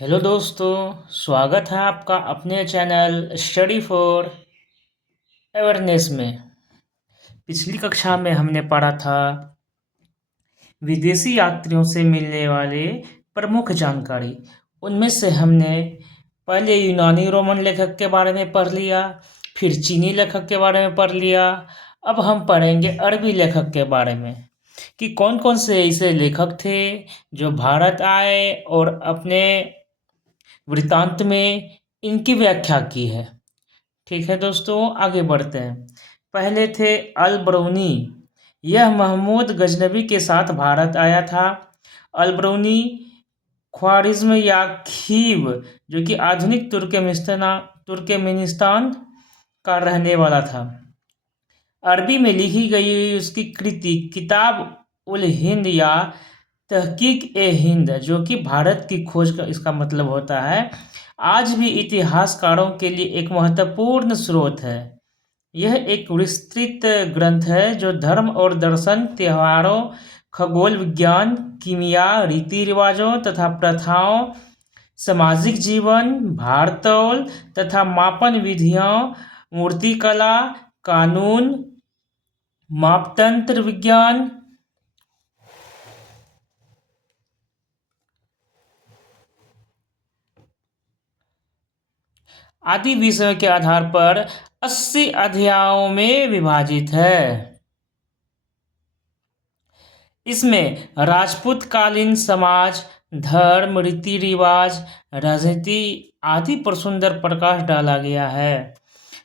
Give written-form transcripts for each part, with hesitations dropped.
Hello दोस्तों, स्वागत है आपका अपने चैनल स्टडी फॉर अवेयरनेस में। पिछली कक्षा में हमने पढ़ा था विदेशी यात्रियों से मिलने वाले प्रमुख जानकारी। उनमें से हमने पहले यूनानी रोमन लेखक के बारे में पढ़ लिया, फिर चीनी लेखक के बारे में पढ़ लिया। अब हम पढ़ेंगे अरबी लेखक के बारे में कि कौन कौन से ऐसे लेखक थे जो भारत आए और अपने वृत्तांत में इनकी व्याख्या की है। ठीक है दोस्तों, आगे बढ़ते हैं। पहले थे अल बरूनी। यह महमूद गजनबी के साथ भारत आया था। अल बरूनी ख्वारिज्म या खीव, जो कि आधुनिक तुर्कमेनिस्तान का रहने वाला था। अरबी में लिखी गई उसकी कृति किताब उल हिंद या तहकीक ए हिंद, जो कि भारत की खोज का इसका मतलब होता है, आज भी इतिहासकारों के लिए एक महत्वपूर्ण स्रोत है। यह एक विस्तृत ग्रंथ है जो धर्म और दर्शन, त्योहारों, खगोल विज्ञान, कीमिया, रीति रिवाजों तथा प्रथाओं, सामाजिक जीवन, भारतौल तथा मापन विधियों, मूर्तिकला, कानून, मापतंत्र विज्ञान, आदि विषयों के आधार पर 80 अध्यायों में विभाजित है। इसमें राजपूत कालीन समाज, धर्म, रीति रिवाज, राजनीति आदि पर सुंदर प्रकाश डाला गया है।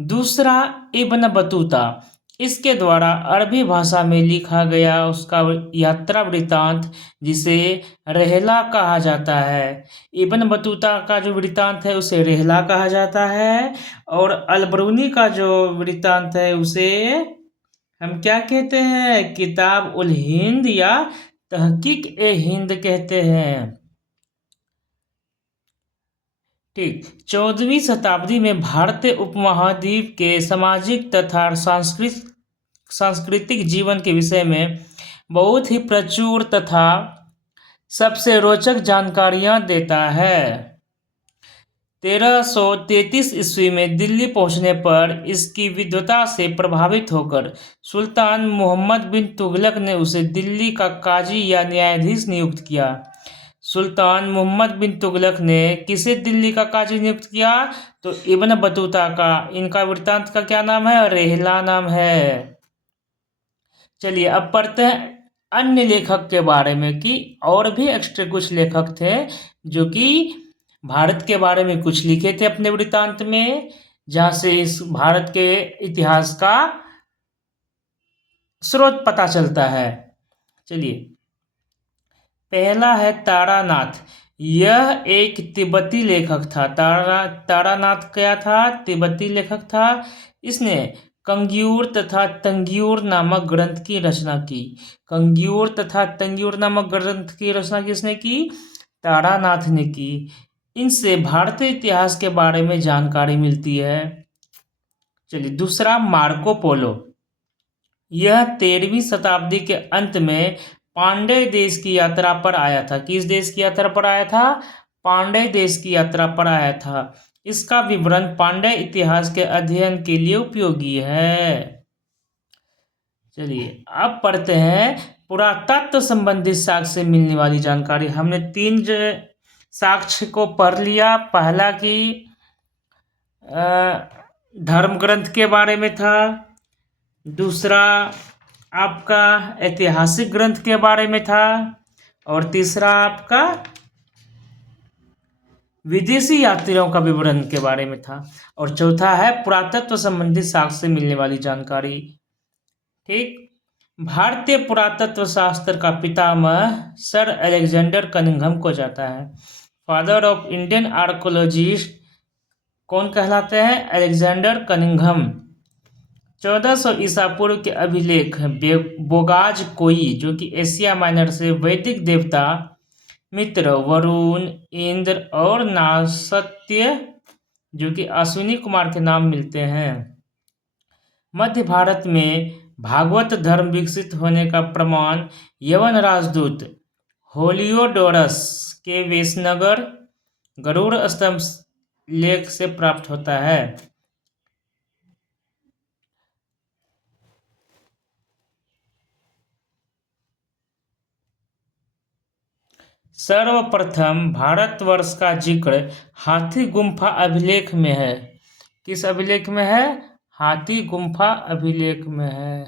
दूसरा, इब्न बतूता। इसके द्वारा अरबी भाषा में लिखा गया उसका यात्रा वृत्तांत, जिसे रेहला कहा जाता है। इब्न बतूता का जो वृत्तांत है उसे रेहला कहा जाता है, और अल बरूनी का जो वृत्तांत है उसे हम क्या कहते हैं? किताब उल हिंद या तहकीक ए हिंद कहते हैं। ठीक, 14वीं शताब्दी में भारतीय उपमहाद्वीप के सामाजिक तथा सांस्कृतिक जीवन के विषय में बहुत ही प्रचुर तथा सबसे रोचक जानकारियां देता है। 1333 ईस्वी में दिल्ली पहुंचने पर इसकी विद्वता से प्रभावित होकर सुल्तान मोहम्मद बिन तुगलक ने उसे दिल्ली का काजी या न्यायाधीश नियुक्त किया। सुल्तान मोहम्मद बिन तुगलक ने किसे दिल्ली का काजी नियुक्त किया? तो इब्न बतूता का। इनका वृत्तांत का क्या नाम है? रेहला नाम है। चलिए अब पढ़ते हैं अन्य लेखक के बारे में कि और भी एक्स्ट्रा कुछ लेखक थे जो कि भारत के बारे में कुछ लिखे थे अपने वृत्तांत में, जहां से इस भारत के इतिहास का स्रोत पता चलता है। चलिए, पहला है तारानाथ। यह एक तिब्बती लेखक था। तारानाथ क्या था? तिब्बती लेखक था। इसने कंग्यूर तथा तंग्यूर नामक ग्रंथ की रचना की। कंग्यूर तथा तंग्यूर नामक ग्रंथ की रचना किसने की? तारानाथ ने की। इनसे भारतीय इतिहास के बारे में जानकारी मिलती है। चलिए, दूसरा, मार्को पोलो। यह 13वीं शताब्दी के अंत में पांड्य देश की यात्रा पर आया था। किस देश की यात्रा पर आया था? पांड्य देश की यात्रा पर आया था। इसका विवरण पांड्य इतिहास के अध्ययन के लिए उपयोगी है। चलिए अब पढ़ते हैं पुरातत्व संबंधित साक्ष्य से मिलने वाली जानकारी। हमने 3 साक्ष्य को पढ़ लिया। पहला कि धर्म ग्रंथ के बारे में था। दूसरा आपका ऐतिहासिक ग्रंथ के बारे में था, और तीसरा आपका विदेशी यात्रियों का विवरण के बारे में था, और चौथा है पुरातत्व संबंधित साक्ष्य से मिलने वाली जानकारी। ठीक, भारतीय पुरातत्व शास्त्र का पितामह सर अलेक्जेंडर कनिंघम को जाता है। फादर ऑफ इंडियन आर्कोलॉजिस्ट कौन कहलाते हैं? Alexander Cunningham. 1400 ईसा पूर्व के अभिलेख बोगाज कोई, जो कि एशिया माइनर से वैदिक देवता मित्र, वरुण, इंद्र और नासत्य, जो कि अश्विनी कुमार के नाम मिलते हैं। मध्य भारत में भागवत धर्म विकसित होने का प्रमाण यवन राजदूत होलियोडोरस के वेशनगर गरुड़ स्तंभ लेख से प्राप्त होता है। सर्वप्रथम भारतवर्ष का जिक्र हाथी गुम्फा अभिलेख में है। किस अभिलेख में है? हाथी गुम्फा अभिलेख में है।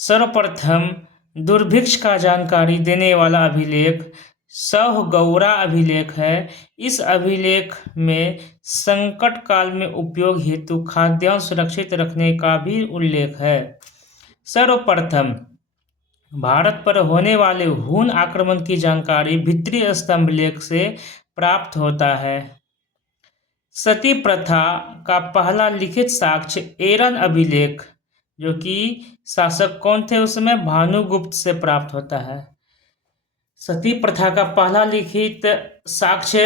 सर्वप्रथम दुर्भिक्ष का जानकारी देने वाला अभिलेख सहगौरा अभिलेख है। इस अभिलेख में संकट काल में उपयोग हेतु खाद्यान्न सुरक्षित रखने का भी उल्लेख है। सर्वप्रथम भारत पर होने वाले हून आक्रमण की जानकारी भित्री स्तंभ लेख से प्राप्त होता है। सती प्रथा का पहला लिखित साक्ष्य एरन अभिलेख, जो कि शासक कौन थे उसमें, भानुगुप्त, से प्राप्त होता है। सती प्रथा का पहला लिखित साक्ष्य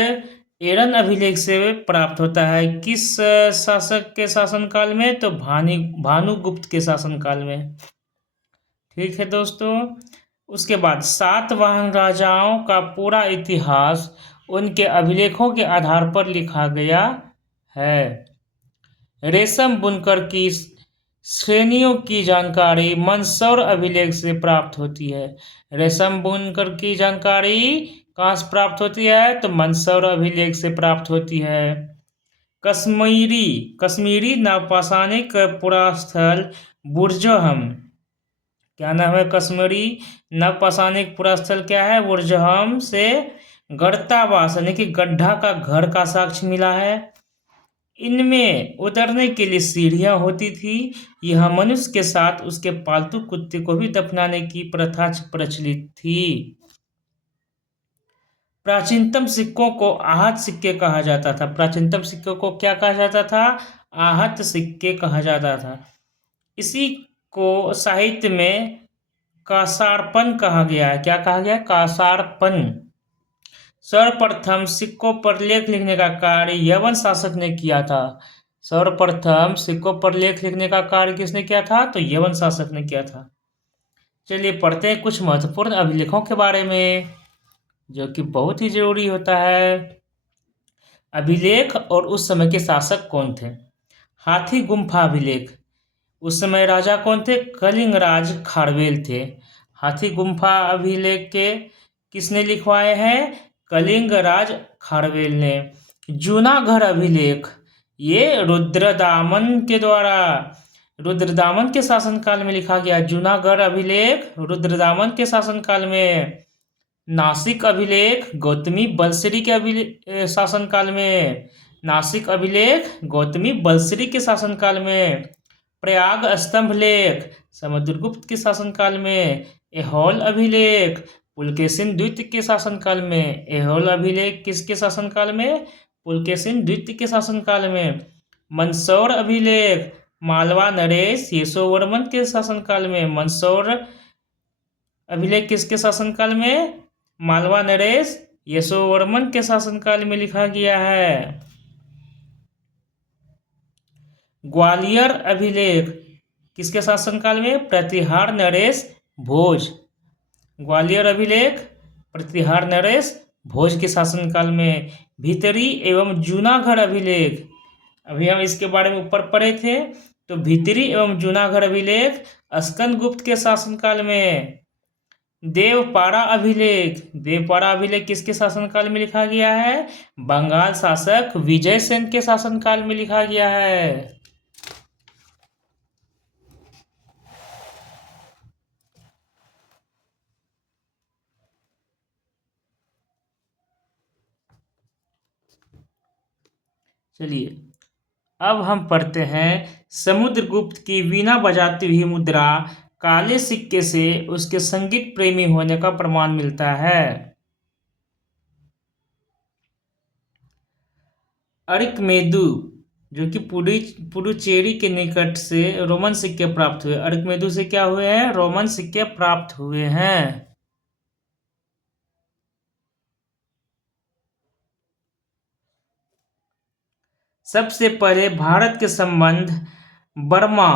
एरन अभिलेख से प्राप्त होता है। किस शासक के शासनकाल में? तो भानुगुप्त के शासनकाल में। ठीक है दोस्तों। उसके बाद सातवाहन राजाओं का पूरा इतिहास उनके अभिलेखों के आधार पर लिखा गया है। रेशम बुनकर की श्रेणियों की जानकारी मंदसौर अभिलेख से प्राप्त होती है। रेशम बुनकर की जानकारी कहाँ से प्राप्त होती है? तो मंदसौर अभिलेख से प्राप्त होती है। कश्मीरी नवपाषाणिक पुरास्थल बुर्जहम, क्या नाम है? कश्मीरी नवपाषाणिक पुरास्थल क्या है? बुर्जहम से गढ़तावास यानी कि गड्ढा का घर का साक्ष्य मिला है। इनमें उतरने के लिए सीढ़ियां होती थी। यह मनुष्य के साथ उसके पालतू कुत्ते को भी दफनाने की प्रथा प्रचलित थी। प्राचीनतम सिक्कों को आहत सिक्के कहा जाता था। प्राचीनतम सिक्कों को क्या कहा जाता था? आहत सिक्के कहा जाता था। इसी को साहित्य में कासारपन कहा गया है। क्या कहा गया? कासारपन। सर्वप्रथम सिक्कों पर लेख लिखने का कार्य यवन शासक ने किया था। सर्वप्रथम सिक्कों पर लेख लिखने का कार्य किसने किया था? तो यवन शासक ने किया था। चलिए पढ़ते हैं कुछ महत्वपूर्ण अभिलेखों के बारे में, जो कि बहुत ही जरूरी होता है। अभिलेख और उस समय के शासक कौन थे? हाथी गुम्फा अभिलेख, उस समय राजा कौन थे? कलिंगराज खारवेल थे। हाथी गुम्फा अभिलेख के किसने लिखवाए हैं? कलिंगराज खारवेल ने। जूनागढ़ अभिलेख, ये रुद्रदामन के द्वारा, रुद्रदामन के शासनकाल में लिखा गया। जूनागढ़ अभिलेख रुद्रदामन के शासनकाल में। नासिक अभिलेख गौतमी बलश्री के शासनकाल में। नासिक अभिलेख गौतमी बलश्री के शासनकाल में। प्रयाग स्तंभ लेख समुद्रगुप्त के शासनकाल में। ऐहोल अभिलेख पुलकेशिन द्वितीय के शासनकाल में। ऐहोल अभिलेख किसके शासनकाल में? पुलकेशिन द्वितीय के शासनकाल में। मंदसौर अभिलेख मालवा नरेश यशोवर्मन के शासनकाल में। मंदसौर अभिलेख किसके शासनकाल में? मालवा नरेश यशोवर्मन के शासनकाल में लिखा गया है। ग्वालियर अभिलेख किसके शासनकाल में? प्रतिहार नरेश भोज। ग्वालियर अभिलेख प्रतिहार नरेश भोज के शासनकाल में। भीतरी एवं जूनागढ़ अभिलेख, अभी हम इसके बारे में ऊपर पढ़े थे, तो भीतरी एवं जूनागढ़ अभिलेख स्कंदगुप्त के शासनकाल में। देवपाड़ा अभिलेख किसके शासनकाल में लिखा गया है? बंगाल शासक विजयसेन के शासनकाल में लिखा गया है। चलिए अब हम पढ़ते हैं समुद्रगुप्त की वीणा बजाती हुई मुद्रा काले सिक्के से उसके संगीत प्रेमी होने का प्रमाण मिलता है। अरिकमेदु, जो कि पुडुचेरी के निकट से रोमन सिक्के प्राप्त हुए। अरिकमेदु से क्या हुए हैं? रोमन सिक्के प्राप्त हुए हैं। सबसे पहले भारत के संबंध बर्मा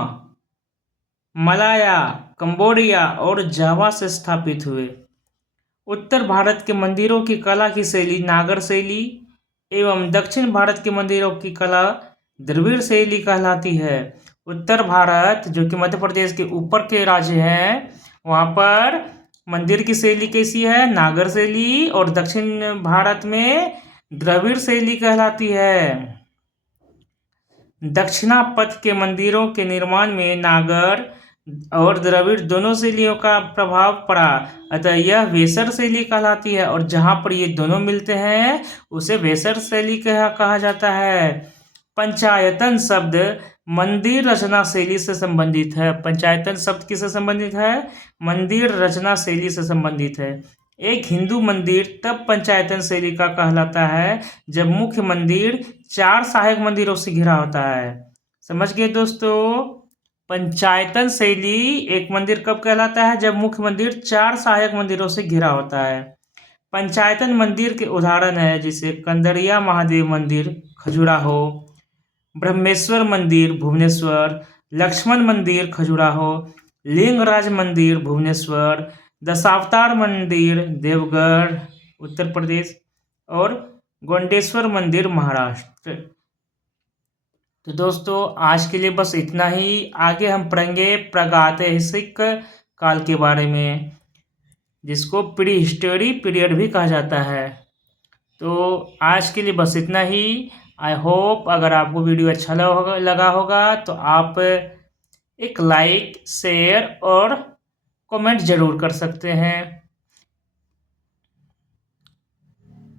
मलाया, कंबोडिया और जावा से स्थापित हुए। उत्तर भारत के मंदिरों की कला की शैली नागर शैली एवं दक्षिण भारत के मंदिरों की कला द्रविड़ शैली कहलाती है। उत्तर भारत जो कि मध्य प्रदेश के ऊपर के राज्य हैं, वहाँ पर मंदिर की शैली कैसी है? नागर शैली, और दक्षिण भारत में द्रविड़ शैली कहलाती है। दक्षिणापथ के मंदिरों के निर्माण में नागर और द्रविड़ दोनों शैलियों का प्रभाव पड़ा, अतः यह वेसर शैली कहलाती है। और जहाँ पर ये दोनों मिलते हैं उसे वेसर शैली कहा जाता है। पंचायतन शब्द मंदिर रचना शैली से संबंधित है। पंचायतन शब्द किससे संबंधित है? मंदिर रचना शैली से संबंधित है। एक हिंदू मंदिर तब पंचायतन शैली का कहलाता है जब मुख्य मंदिर 4 सहायक मंदिरों से घिरा होता है। समझ गए दोस्तों? पंचायतन शैली एक मंदिर कब कहलाता है? जब मुख्य मंदिर 4 सहायक मंदिरों से घिरा होता है। पंचायतन मंदिर के उदाहरण है जैसे कंदरिया महादेव मंदिर खजुराहो, ब्रह्मेश्वर मंदिर भुवनेश्वर, लक्ष्मण मंदिर खजुराहो, लिंगराज मंदिर भुवनेश्वर, दशावतार मंदिर देवगढ़ उत्तर प्रदेश और गोंडेश्वर मंदिर महाराष्ट्र। तो दोस्तों आज के लिए बस इतना ही। आगे हम पढ़ेंगे प्रागैतिहासिक काल के बारे में, जिसको प्री हिस्टोरी पीरियड भी कहा जाता है। तो आज के लिए बस इतना ही। आई होप अगर आपको वीडियो अच्छा लगा होगा तो आप एक लाइक, शेयर और कमेंट ज़रूर कर सकते हैं।